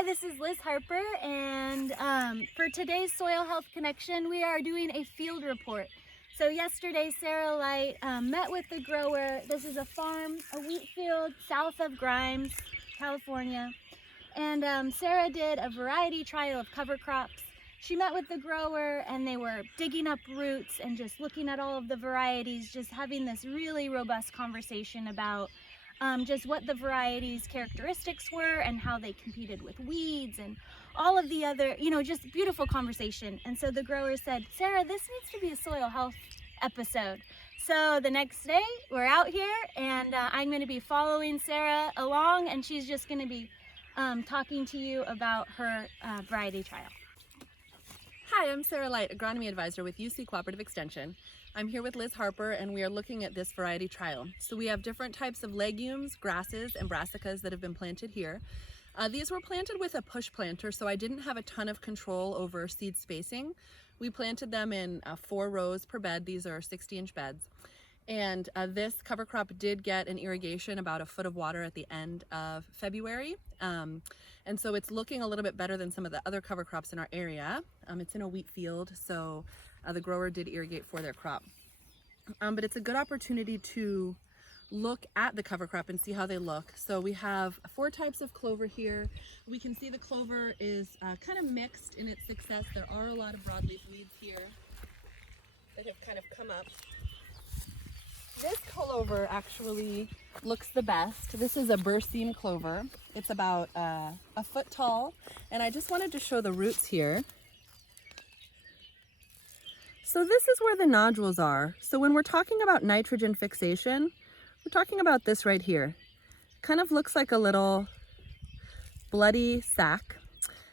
Hi, this is Liz Harper, and for today's Soil Health Connection, we are doing a field report. So yesterday, Sarah Light met with the grower. This is a farm, a wheat field south of Grimes, California. And Sarah did a variety trial of cover crops. She met with the grower and they were digging up roots and just looking at all of the varieties, just having this really robust conversation about just what the varieties' characteristics were and how they competed with weeds and all of the other, just beautiful conversation. And so the grower said, Sarah, this needs to be a soil health episode. So the next day we're out here and I'm going to be following Sarah along, and she's just going to be talking to you about her variety trial. Hi, I'm Sarah Light, Agronomy Advisor with UC Cooperative Extension. I'm here with Liz Harper and we are looking at this variety trial. So we have different types of legumes, grasses, and brassicas that have been planted here. These were planted with a push planter, so I didn't have a ton of control over seed spacing. We planted them in 4 rows per bed. These are 60-inch beds. And this cover crop did get an irrigation, about a foot of water at the end of February. And so it's looking a little bit better than some of the other cover crops in our area. It's in a wheat field, so the grower did irrigate for their crop. But it's a good opportunity to look at the cover crop and see how they look. So we have 4 types of clover here. We can see the clover is kind of mixed in its success. There are a lot of broadleaf weeds here that have kind of come up. This clover actually looks the best. This is a berseem clover. It's about a foot tall, and I just wanted to show the roots here. So this is where the nodules are. So when we're talking about nitrogen fixation, we're talking about this right here. Kind of looks like a little bloody sac.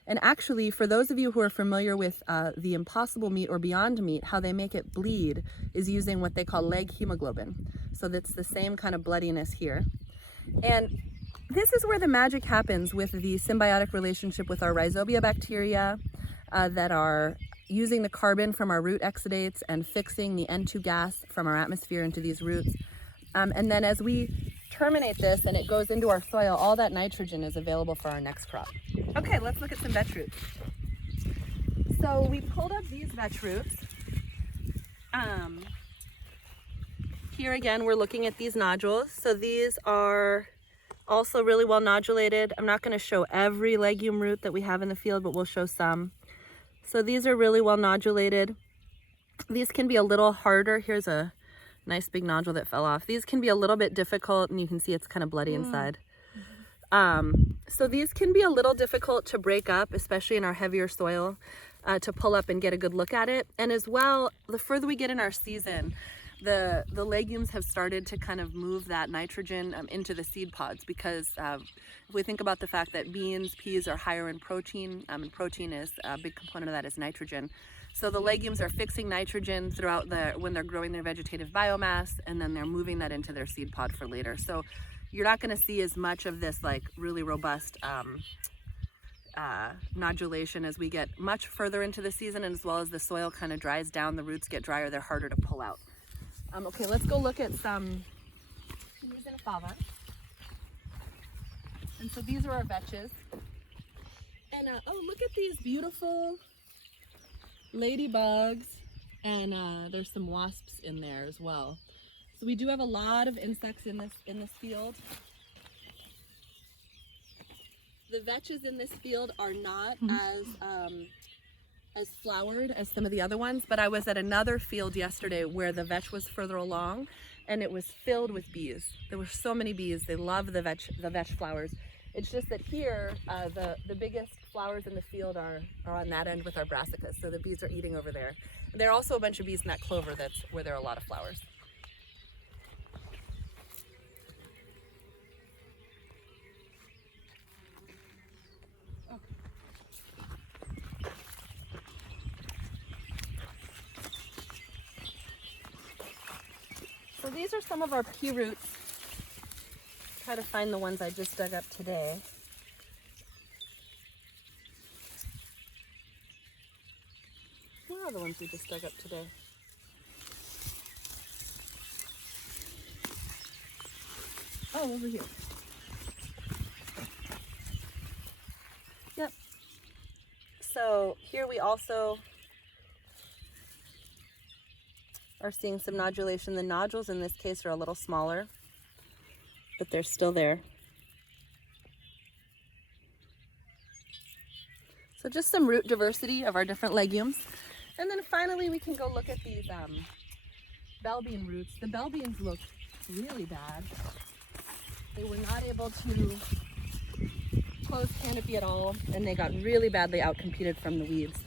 And actually, for those of you who are familiar with the Impossible meat or Beyond meat, how they make it bleed is using what they call leg hemoglobin. So that's the same kind of bloodiness here. And this is where the magic happens with the symbiotic relationship with our rhizobia bacteria that are using the carbon from our root exudates and fixing the N2 gas from our atmosphere into these roots. And then as we terminate this and it goes into our soil, all that nitrogen is available for our next crop. Okay, let's look at some vetch roots. So we pulled up these vetch roots. Here again, we're looking at these nodules. So these are also really well nodulated. I'm not going to show every legume root that we have in the field, but we'll show some. So these are really well nodulated. These can be a little harder. Here's a nice big nodule that fell off. These can be a little bit difficult, and you can see it's kind of bloody inside. So these can be a little difficult to break up, especially in our heavier soil, to pull up and get a good look at it. And as well, the further we get in our season, the legumes have started to kind of move that nitrogen into the seed pods, because if we think about the fact that beans, peas are higher in protein, and protein is a big component of that is nitrogen. So the legumes are fixing nitrogen throughout when they're growing their vegetative biomass, and then they're moving that into their seed pod for later. So you're not going to see as much of this like really robust nodulation as we get much further into the season, and as well as the soil kind of dries down, the roots get drier, they're harder to pull out. Okay, let's go look at some peas and fava. And so these are our vetches. And oh, look at these beautiful ladybugs, and there's some wasps in there as well. So we do have a lot of insects in this field. The vetches in this field are not as flowered as some of the other ones, but I was at another field yesterday where the vetch was further along and it was filled with bees. There were so many bees. They love the vetch flowers. It's just that here, the biggest flowers in the field are on that end with our brassicas, so the bees are eating over there. And there are also a bunch of bees in that clover that's where there are a lot of flowers. So these are some of our pea roots. Try to find the ones I just dug up today. Where are the ones we just dug up today? Oh, over here. Yeah, so here we also are seeing some nodulation. The nodules in this case are a little smaller, but they're still there. So just some root diversity of our different legumes. And then finally we can go look at these bell bean roots. The bell beans look really bad. They were not able to close canopy at all, and they got really badly outcompeted from the weeds.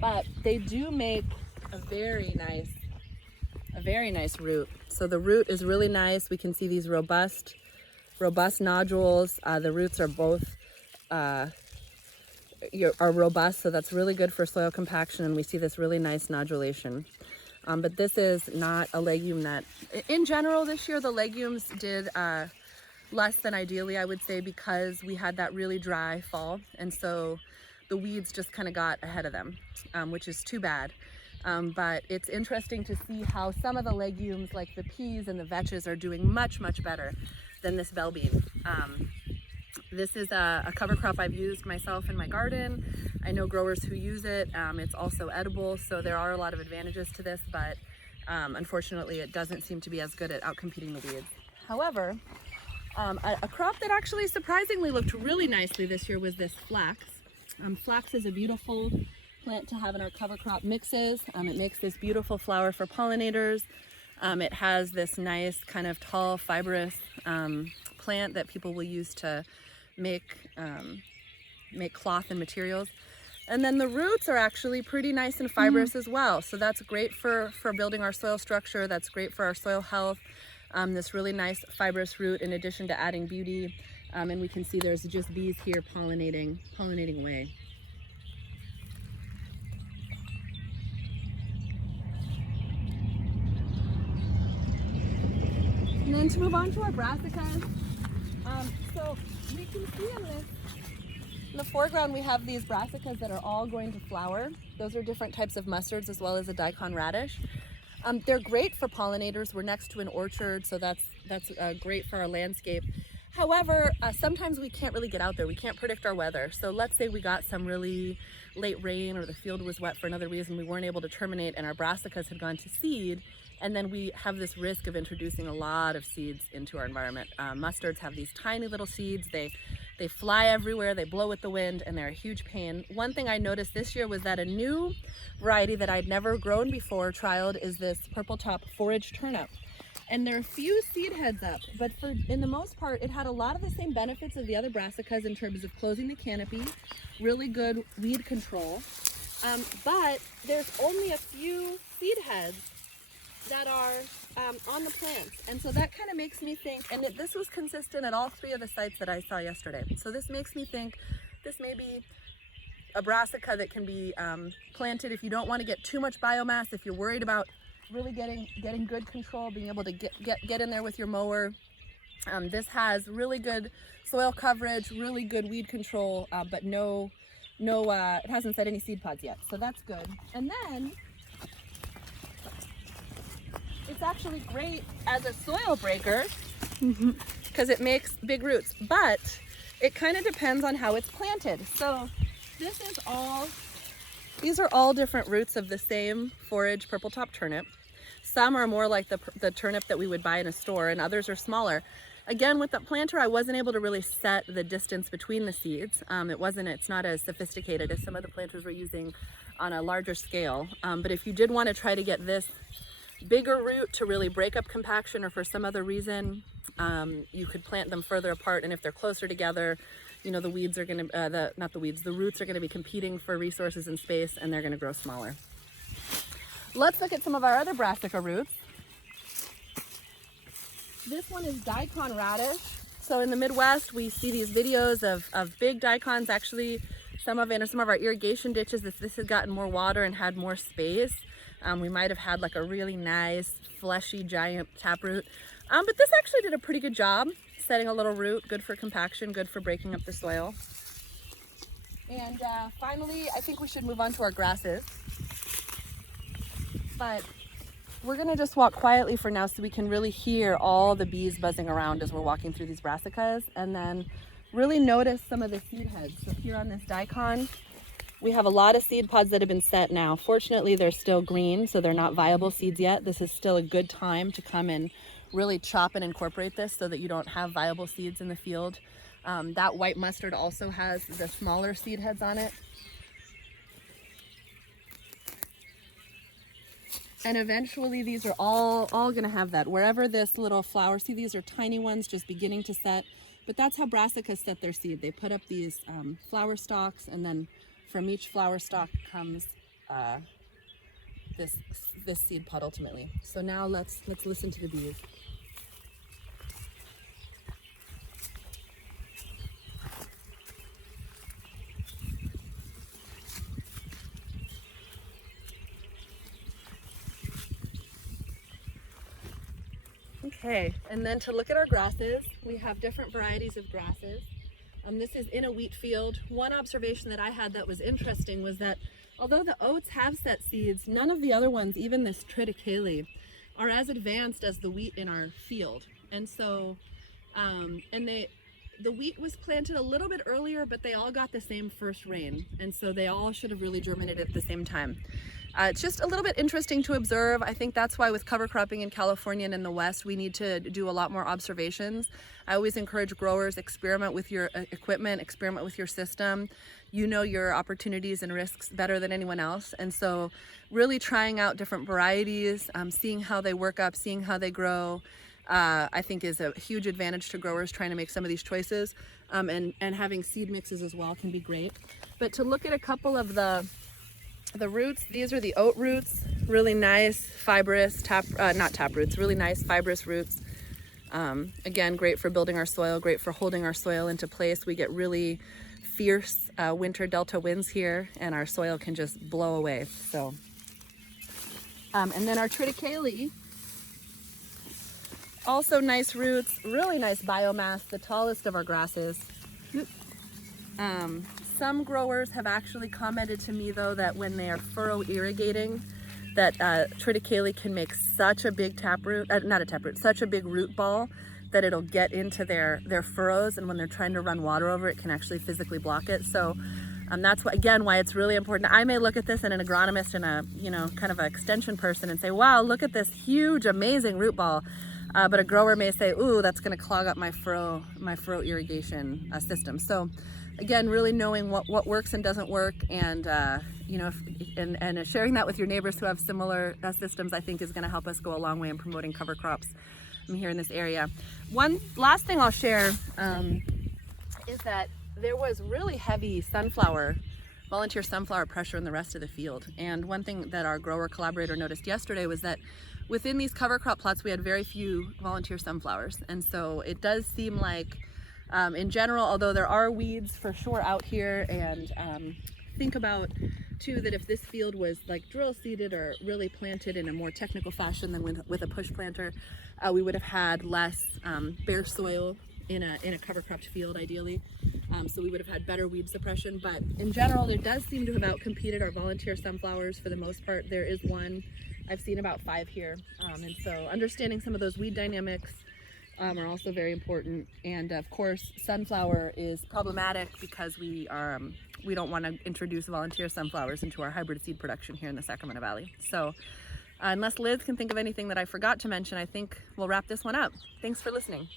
But they do make a very nice root. So the root is really nice. We can see these robust nodules. The roots are both are robust, so that's really good for soil compaction, and we see this really nice nodulation. But this is not a legume that, in general this year, the legumes did less than ideally, I would say, because we had that really dry fall, and so the weeds just kind of got ahead of them, which is too bad. But it's interesting to see how some of the legumes like the peas and the vetches are doing much better than this bell bean. This is a cover crop I've used myself in my garden. I know growers who use it. It's also edible, so there are a lot of advantages to this, but unfortunately it doesn't seem to be as good at outcompeting the weeds. However, a crop that actually surprisingly looked really nicely this year was this flax. Flax is a beautiful plant to have in our cover crop mixes. It makes this beautiful flower for pollinators. It has this nice kind of tall fibrous plant that people will use to make cloth and materials. And then the roots are actually pretty nice and fibrous as well. So that's great for building our soil structure. That's great for our soil health. This really nice fibrous root in addition to adding beauty. And we can see there's just bees here pollinating away. And then to move on to our brassicas, so we can see in the foreground we have these brassicas that are all going to flower. Those are different types of mustards as well as a daikon radish. They're great for pollinators. We're next to an orchard, so that's great for our landscape. However, sometimes we can't really get out there. We can't predict our weather. So let's say we got some really late rain or the field was wet for another reason. We weren't able to terminate and our brassicas had gone to seed. And then we have this risk of introducing a lot of seeds into our environment. Mustards have these tiny little seeds. They fly everywhere, they blow with the wind, and they're a huge pain. One thing I noticed this year was that a new variety that I'd never grown before, trialed, is this purple top forage turnip. And there are a few seed heads up, but in the most part, it had a lot of the same benefits of the other brassicas in terms of closing the canopy, really good weed control. But there's only a few seed heads that are on the plants, and so that kind of makes me think, and this was consistent at all three of the sites that I saw yesterday, so this makes me think this may be a brassica that can be planted if you don't want to get too much biomass, if you're worried about really getting good control, being able to get in there with your mower. This has really good soil coverage, really good weed control, but no it hasn't set any seed pods yet, so that's good. And then it's actually great as a soil breaker because it makes big roots, but it kind of depends on how it's planted. So these are all different roots of the same forage purple top turnip. Some are more like the turnip that we would buy in a store, and others are smaller. Again, with the planter, I wasn't able to really set the distance between the seeds. It's not as sophisticated as some of the planters we're using on a larger scale. But if you did want to try to get this bigger root to really break up compaction, or for some other reason, you could plant them further apart, and if they're closer together, you know, the weeds are going to, the roots are going to be competing for resources and space, and they're going to grow smaller. Let's look at some of our other brassica roots. This one is daikon radish. So in the Midwest, we see these videos of big daikons. Actually, some of our irrigation ditches, if this had gotten more water and had more space, we might have had like a really nice, fleshy, giant taproot. But this actually did a pretty good job setting a little root, good for compaction, good for breaking up the soil. And finally, I think we should move on to our grasses. But we're gonna just walk quietly for now so we can really hear all the bees buzzing around as we're walking through these brassicas, and then really notice some of the seed heads. So here on this daikon, We have a lot of seed pods that have been set now. Fortunately, they're still green, so they're not viable seeds yet. This is still a good time to come and really chop and incorporate this so that you don't have viable seeds in the field. That white mustard also has the smaller seed heads on it. And eventually these are all gonna have that. Wherever this little flower, see these are tiny ones just beginning to set, but that's how brassicas set their seed. They put up these flower stalks, and then from each flower stalk comes this seed pod ultimately. So now let's listen to the bees. Okay, and then to look at our grasses, we have different varieties of grasses. This is in a wheat field. One observation that I had that was interesting was that although the oats have set seeds, none of the other ones, even this triticale, are as advanced as the wheat in our field. And so, the wheat was planted a little bit earlier, but they all got the same first rain. And so they all should have really germinated at the same time. It's just a little bit interesting to observe. I think that's why with cover cropping in California and in the West, we need to do a lot more observations. I always encourage growers, experiment with your equipment, experiment with your system. You know your opportunities and risks better than anyone else. And so really trying out different varieties, seeing how they work up, seeing how they grow, I think is a huge advantage to growers trying to make some of these choices. And having seed mixes as well can be great. But to look at a couple of the roots, these are the oat roots, really nice fibrous really nice fibrous roots. Again, great for building our soil, great for holding our soil into place. We get really fierce winter delta winds here and our soil can just blow away. So, and then our triticale, also nice roots, really nice biomass, the tallest of our grasses. Some growers have actually commented to me though that when they are furrow irrigating, that triticale can make such a big such a big root ball that it'll get into their furrows, and when they're trying to run water over it, can actually physically block it. So that's why it's really important. I may look at this and an agronomist and a kind of an extension person and say, wow, look at this huge, amazing root ball. But a grower may say, ooh, that's going to clog up my furrow irrigation system. So again, really knowing what works and doesn't work, and and sharing that with your neighbors who have similar systems, I think is going to help us go a long way in promoting cover crops here in this area. One last thing I'll share is that there was really heavy volunteer sunflower pressure in the rest of the field. And one thing that our grower collaborator noticed yesterday was that within these cover crop plots, we had very few volunteer sunflowers. And so it does seem like, in general, although there are weeds for sure out here, and think about too that if this field was like drill seeded or really planted in a more technical fashion than with a push planter, we would have had less bare soil in a cover cropped field ideally. So we would have had better weed suppression, but in general, there does seem to have outcompeted our volunteer sunflowers for the most part. There is one, I've seen about 5 here. And so understanding some of those weed dynamics are also very important. And of course, sunflower is problematic because we don't want to introduce volunteer sunflowers into our hybrid seed production here in the Sacramento Valley. So unless Liz can think of anything that I forgot to mention, I think we'll wrap this one up. Thanks for listening.